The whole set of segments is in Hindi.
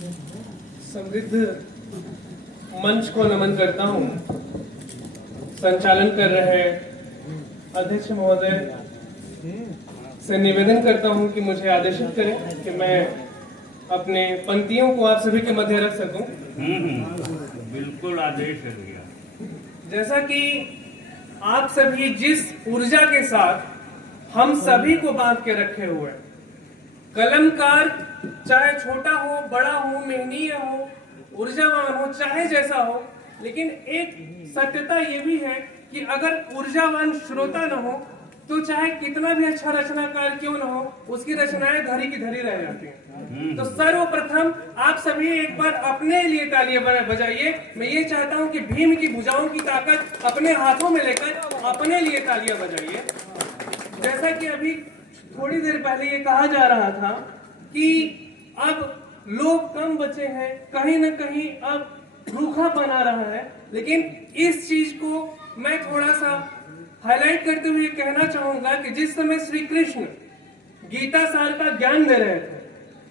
समृद्ध मंच को नमन करता हूँ। संचालन कर रहे अध्यक्ष महोदय से निवेदन करता हूँ कि मुझे आदेशित करें कि मैं अपने पंक्तियों को आप सभी के मध्य रख सकूं। बिल्कुल आदेश है भैया। जैसा कि आप सभी जिस ऊर्जा के साथ हम सभी को बांध के रखे हुए, कलमकार चाहे छोटा हो, बड़ा हो, मेहनीय हो, ऊर्जावान हो, चाहे जैसा हो, लेकिन एक सत्यता ये भी है कि अगर ऊर्जावान श्रोता न हो तो चाहे कितना भी अच्छा रचनाकार क्यों न हो, उसकी रचनाएं धरी की धरी रह जाती हैं। तो सर्वप्रथम आप सभी एक बार अपने लिए तालियां बजाइए। मैं ये चाहता हूं कि भीम की भुजाओं की ताकत अपने हाथों में लेकर अपने लिए तालियां बजाइए। जैसा कि अभी थोड़ी देर पहले ये कहा जा रहा था कि अब लोग कम बचे हैं, कहीं ना कहीं अब रूखा बना रहा है, लेकिन इस चीज को मैं थोड़ा सा हाईलाइट करते हुए कहना चाहूंगा कि जिस समय श्री कृष्ण गीता सार का ज्ञान दे रहे थे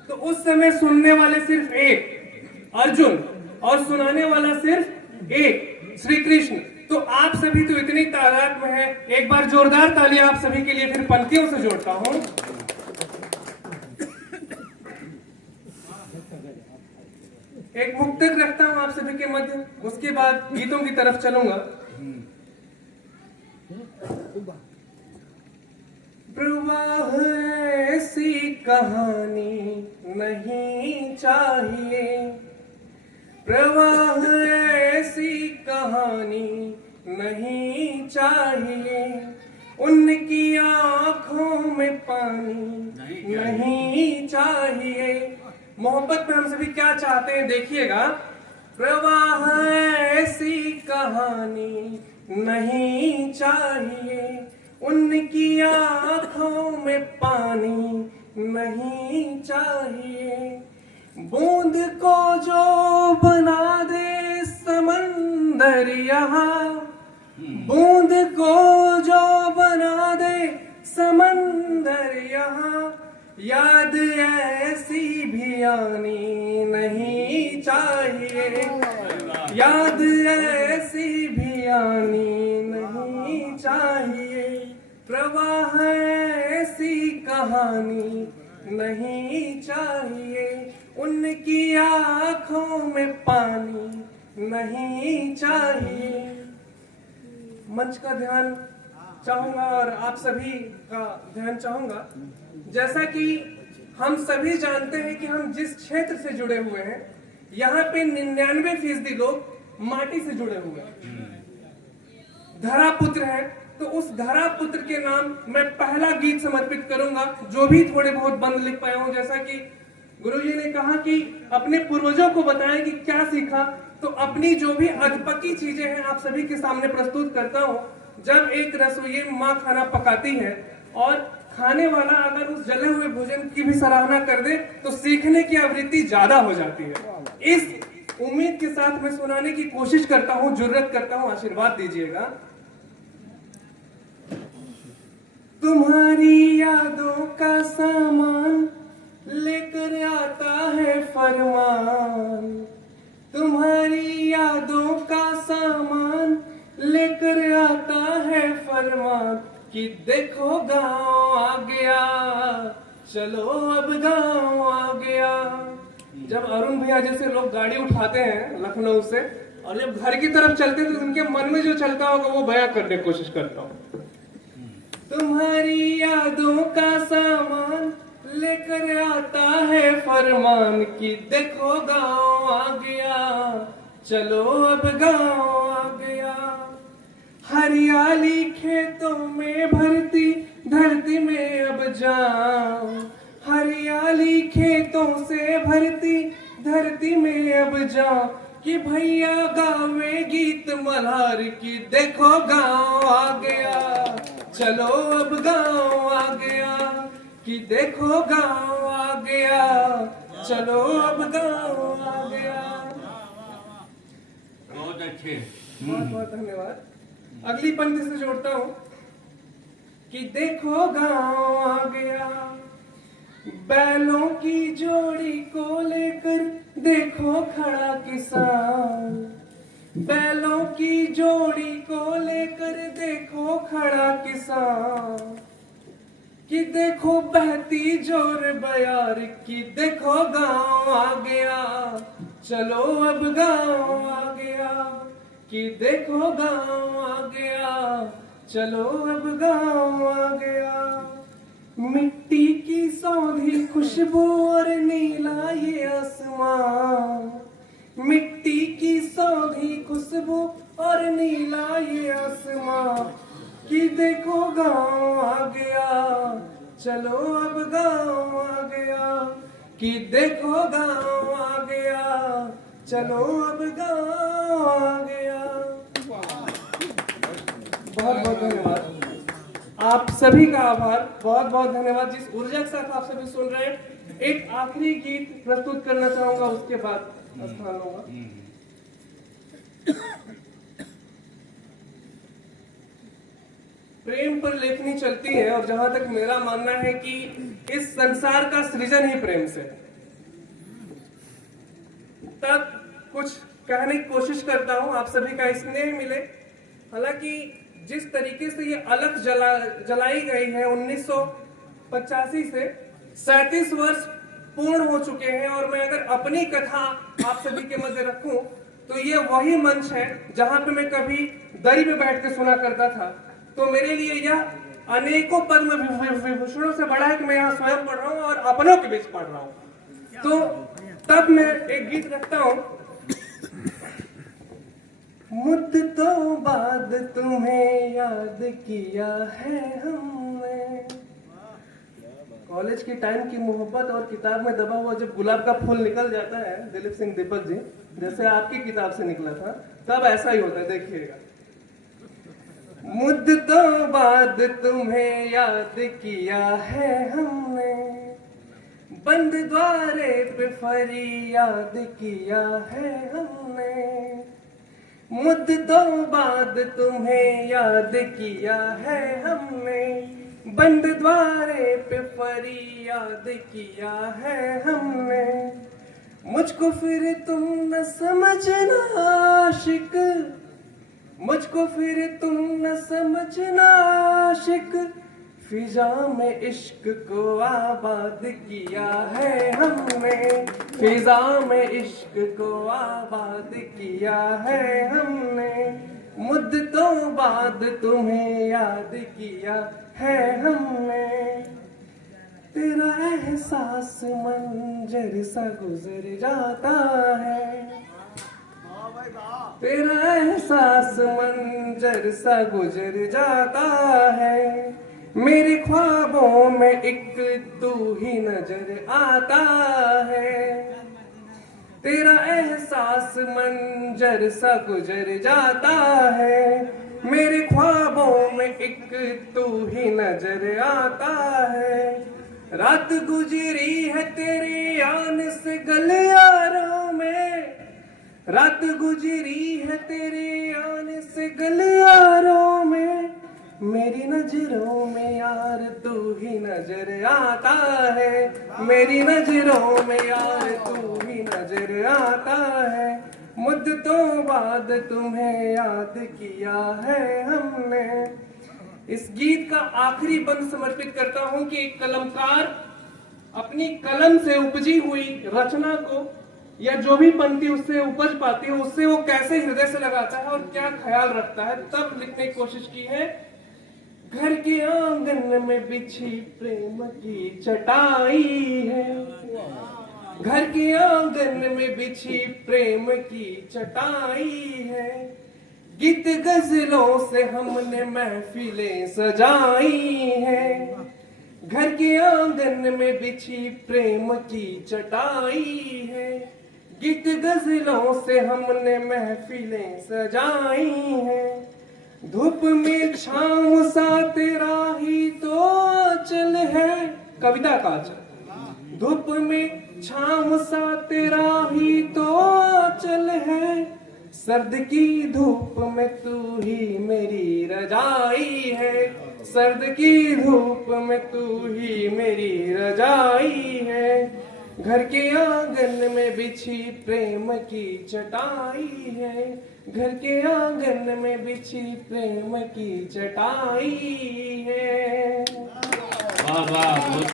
तो उस समय सुनने वाले सिर्फ एक अर्जुन और सुनाने वाला सिर्फ एक श्री कृष्ण। तो आप सभी तो इतनी तादाद में है, एक बार जोरदार तालियां आप सभी के लिए फिर पंक्तियों से जोड़ता हूं। एक मुक्तक रखता हूं आप सभी के मध्य, उसके बाद गीतों की तरफ चलूंगा। प्रवाह ऐसी कहानी नहीं चाहिए, प्रवाह ऐसी कहानी नहीं चाहिए, उनकी आंखों में पानी नहीं चाहिए। मोहब्बत में हम सभी क्या चाहते हैं देखिएगा। प्रवाह ऐसी कहानी नहीं चाहिए, उनकी आंखों में पानी नहीं चाहिए, बूंद को जो बना दे समंदर यहाँ, बूंद को जो बना दे समंदर यहाँ, याद ऐसी भी आनी नहीं चाहिए, याद ऐसी भी आनी नहीं चाहिए, प्रवाह ऐसी कहानी नहीं चाहिए, उनकी आंखों में पानी नहीं चाहिए। मंच का ध्यान चाहूंगा और आप सभी का ध्यान चाहूंगा। जैसा कि हम सभी जानते हैं कि हम जिस क्षेत्र से जुड़े हुए हैं, यहाँ पे 99% लोग माटी से जुड़े हुए हैं, धरा पुत्र है। तो उस धरा पुत्र के नाम मैं पहला गीत समर्पित करूंगा, जो भी थोड़े बहुत बंद लिख पाया हूं। जैसा कि गुरुजी ने कहा कि अपने पूर्वजों को बताएं कि क्या सीखा, तो अपनी जो भी अधपकी चीजें हैं आप सभी के सामने प्रस्तुत करता हूं। जब एक रसोई माँ खाना पकाती है और खाने वाला अगर उस जले हुए भोजन की भी सराहना कर दे तो सीखने की आवृत्ति ज्यादा हो जाती है। इस उम्मीद के साथ मैं सुनाने की कोशिश करता हूं, जुर्रत करता हूं, आशीर्वाद दीजिएगा। तुम्हारी यादों का सामान लेकर आता है फरमान, तुम्हारी यादों का सामान लेकर आता है फरमान, कि देखो गांव आ गया, चलो अब गांव आ गया। जब अरुण भैया जैसे लोग गाड़ी उठाते हैं लखनऊ से और जब घर की तरफ चलते हैं तो उनके मन में जो चलता होगा वो बयां करने की कोशिश करता हूँ। तुम्हारी यादों का सामान लेकर आता है फरमान, कि देखो गांव आ गया, चलो अब गांव आ गया। हरियाली खेतों में भरती धरती में अब जाऊं, हरियाली खेतों से भरती धरती में अब जाऊं, कि भैया गावे गीत मल्हार, की देखो गांव आ गया, चलो अब गांव आ गया, कि देखो गांव आ गया, चलो अब गांव आ गया। बहुत अच्छे, बहुत बहुत धन्यवाद। अगली पंक्ति से जोड़ता हूं कि देखो गांव आ गया, बैलों की जोड़ी को लेकर देखो खड़ा किसान, बैलों की जोड़ी को लेकर देखो खड़ा किसान, कि देखो बहती जोर बयार की, देखो गांव आ गया, चलो अब गांव आ गया, कि देखो गांव आ गया, चलो अब गांव आ गया। मिट्टी की सौंधी खुशबू और नीला ये आसमां, मिट्टी की सौंधी खुशबू और नीला ये आसमां, कि देखो गांव आ गया, चलो अब गांव आ गया, कि देखो गांव आ गया, चलो अब गांव आ गया। बहुत बहुत धन्यवाद, आप सभी का आभार, बहुत बहुत धन्यवाद जिस ऊर्जा के साथ आप सभी सुन रहे हैं। एक आखिरी गीत प्रस्तुत करना चाहूंगा, उसके बाद स्थान लूंगा। प्रेम पर लेखनी चलती है, और जहां तक मेरा मानना है कि इस संसार का सृजन ही प्रेम से, तब कुछ कहने की कोशिश करता हूं, आप सभी का स्नेह मिले। हालांकि जिस तरीके से ये अलख जलाई गई है 1985 से 37 वर्ष पूर्ण हो चुके हैं, और मैं अगर अपनी कथा आप सभी के मध्य रखूं तो ये वही मंच है जहां पे मैं कभी दरी पे बैठ के सुना करता था। तो मेरे लिए यह अनेकों पद्म विभूषणों से बड़ा है कि मैं यहाँ स्वयं पढ़ रहा हूँ और अपनों के बीच पढ़ रहा हूँ। तो तब मैं एक गीत रखता हूँ। मुद्दतों बाद तुम्हें याद किया है हमने, कॉलेज के टाइम की मोहब्बत और किताब में दबा हुआ जब गुलाब का फूल निकल जाता है, दिलीप सिंह दीपक जी, जैसे आपकी किताब से निकला था, तब ऐसा ही होता है, देखिएगा। मुद्दतों बाद तुम्हें याद किया है हमने, बंद द्वारे पे फरियाद किया है हमने, मुद्दतों बाद तुम्हें याद किया है हमने, बंद द्वारे पे फरियाद किया है हमने, मुझको फिर तुम न समझना आशिक, मुझको फिर तुम न समझना आशिक, फिजा में इश्क को आबाद किया है हमने, फिजा में इश्क को आबाद किया है हमने, मुद्दतों बाद तुम्हें याद किया है हमने, तेरा एहसास मंजर सा गुजर जाता है, तेरा एहसास मंजर सा गुजर जाता है, मेरे ख्वाबों में एक तू ही नजर आता है, तेरा एहसास मंजर सा गुजर जाता है, मेरे ख्वाबों में एक तू ही नजर आता है, रात गुजरी है तेरे आने से गलियारों में, रात गुजरी है तेरे आने से गलियारों में, मेरी नजरों में यार तू ही नजर आता है, मेरी नजरों में यार तू ही नजर आता है, मुद्दतों बाद तुम्हें याद किया है हमने। इस गीत का आखिरी बंद समर्पित करता हूं कि एक कलमकार अपनी कलम से उपजी हुई रचना को, या जो भी पंक्ति उससे उपज पाती है, उससे वो कैसे हृदय से लगाता है और क्या ख्याल रखता है, तब लिखने की कोशिश की है। घर के आंगन में बिछी प्रेम की चटाई है, घर के आंगन में बिछी प्रेम की चटाई है, गीत गजलों से हमने महफिलें सजाई है, घर के आंगन में बिछी प्रेम की चटाई है, गीत गजलों से हमने महफिलें सजाई है, धूप में छाँव सा तेरा ही तो आंचल है, कविता का आंचल, धूप में छाँव सा तेरा ही तो आंचल है, सर्द की धूप में तू ही मेरी रजाई है, सर्द की धूप में तू ही मेरी रजाई है, घर के आंगन में बिछी प्रेम की चटाई है, घर के आंगन में बिछी प्रेम की चटाई है। वाह वाह।